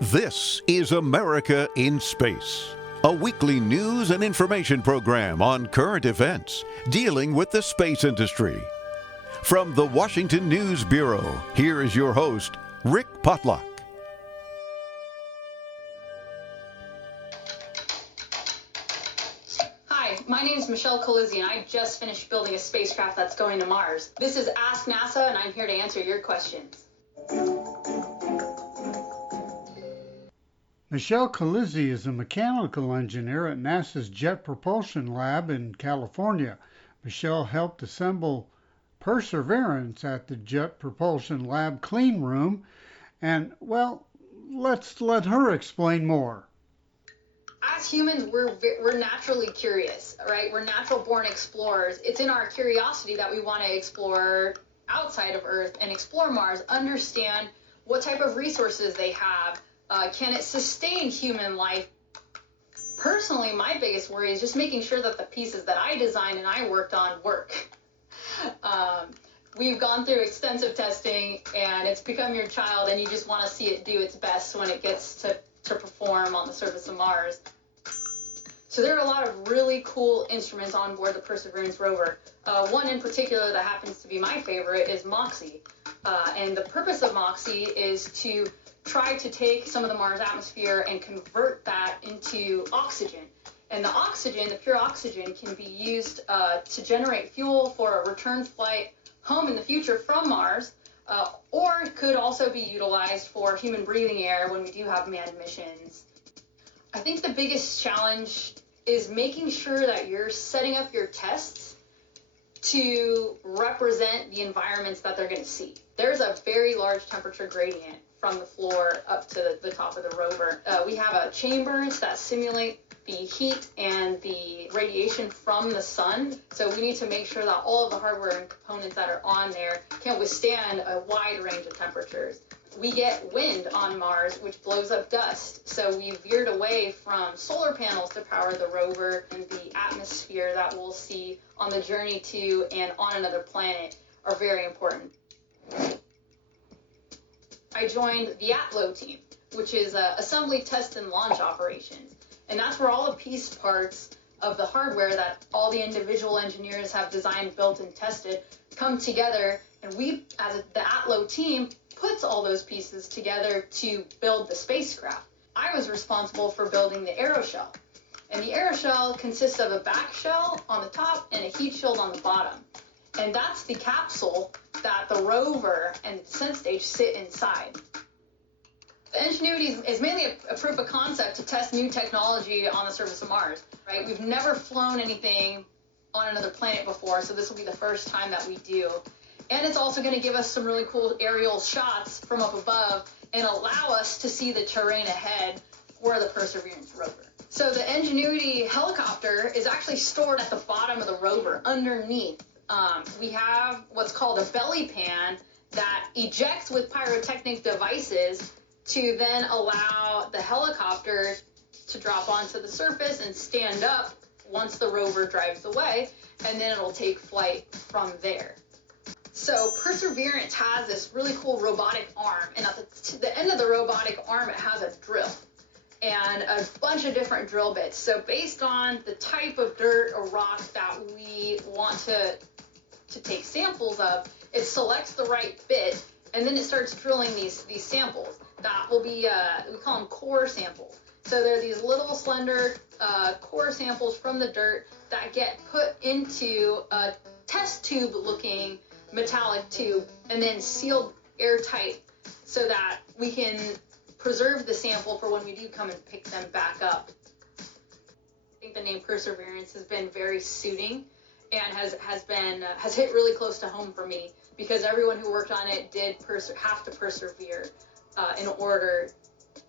This is America in Space, a weekly news and information program on current events dealing with the space industry. From the Washington News Bureau, here is your host, Rick Potlock. Hi, my name is Michelle Colizzi, and I just finished building a spacecraft that's going to Mars. This is Ask NASA, and I'm here to answer your questions. Michelle Colizzi is a mechanical engineer at NASA's Jet Propulsion Lab in California. Michelle helped assemble Perseverance at the Jet Propulsion Lab clean room, and, well, let's let her explain more. As humans, we're naturally curious, right? We're natural-born explorers. It's in our curiosity that we want to explore outside of Earth and explore Mars, understand what type of resources they have. Can it sustain human life? Personally, my biggest worry is just making sure that the pieces that I designed and I worked on work. We've gone through extensive testing, and it's become your child, and you just want to see it do its best when it gets to perform on the surface of Mars. So there are a lot of really cool instruments on board the Perseverance rover. One in particular that happens to be my favorite is MOXIE. And the purpose of MOXIE is to try to take some of the Mars atmosphere and convert that into oxygen. And the oxygen, the pure oxygen, can be used to generate fuel for a return flight home in the future from Mars, or it could also be utilized for human breathing air when we do have manned missions. I think the biggest challenge is making sure that you're setting up your tests to represent the environments that they're going to see. There's a very large temperature gradient from the floor up to the top of the rover. We have chambers that simulate the heat and the radiation from the sun. So we need to make sure that all of the hardware and components that are on there can withstand a wide range of temperatures. We get wind on Mars, which blows up dust. So we veered away from solar panels to power the rover, and the atmosphere that we'll see on the journey to and on another planet are very important. I joined the ATLO team, which is assembly, test, and launch operations. And that's where all the piece parts of the hardware that all the individual engineers have designed, built, and tested come together. And we, as the ATLO team, puts all those pieces together to build the spacecraft. I was responsible for building the aeroshell. And the aeroshell consists of a back shell on the top and a heat shield on the bottom. And that's the capsule that the rover and the descent stage sit inside. The Ingenuity is mainly a proof of concept to test new technology on the surface of Mars, right? We've never flown anything on another planet before, so this will be the first time that we do. And it's also going to give us some really cool aerial shots from up above and allow us to see the terrain ahead for the Perseverance rover. So the Ingenuity helicopter is actually stored at the bottom of the rover underneath. We have what's called a belly pan that ejects with pyrotechnic devices to then allow the helicopter to drop onto the surface and stand up once the rover drives away, and then it'll take flight from there. So Perseverance has this really cool robotic arm, and at the end of the robotic arm, it has a drill and a bunch of different drill bits. So based on the type of dirt or rock that we want to take samples of, it selects the right bit, and then it starts drilling these samples. That will be, we call them core samples. So they're these little slender core samples from the dirt that get put into a test tube looking metallic tube and then sealed airtight so that we can preserve the sample for when we do come and pick them back up. I think the name Perseverance has been very suiting and has hit really close to home for me, because everyone who worked on it did have to persevere in order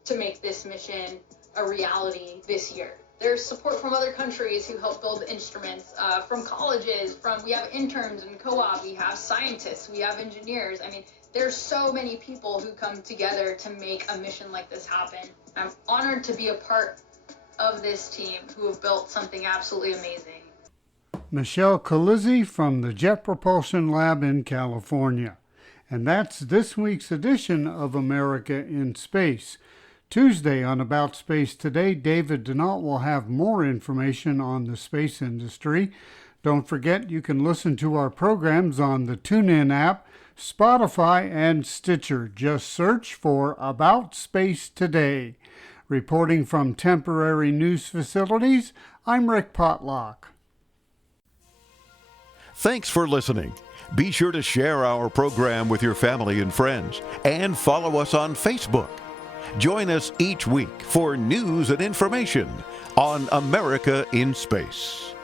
to make this mission a reality this year. There's support from other countries who help build the instruments, from colleges, we have interns and co-op, we have scientists, we have engineers. I mean, there's so many people who come together to make a mission like this happen. I'm honored to be a part of this team who have built something absolutely amazing. Michelle Colizzi from the Jet Propulsion Lab in California. And that's this week's edition of America in Space. Tuesday on About Space Today, David Denault will have more information on the space industry. Don't forget you can listen to our programs on the TuneIn app, Spotify, and Stitcher. Just search for About Space Today. Reporting from temporary news facilities, I'm Rick Potlock. Thanks for listening. Be sure to share our program with your family and friends and follow us on Facebook. Join us each week for news and information on America in Space.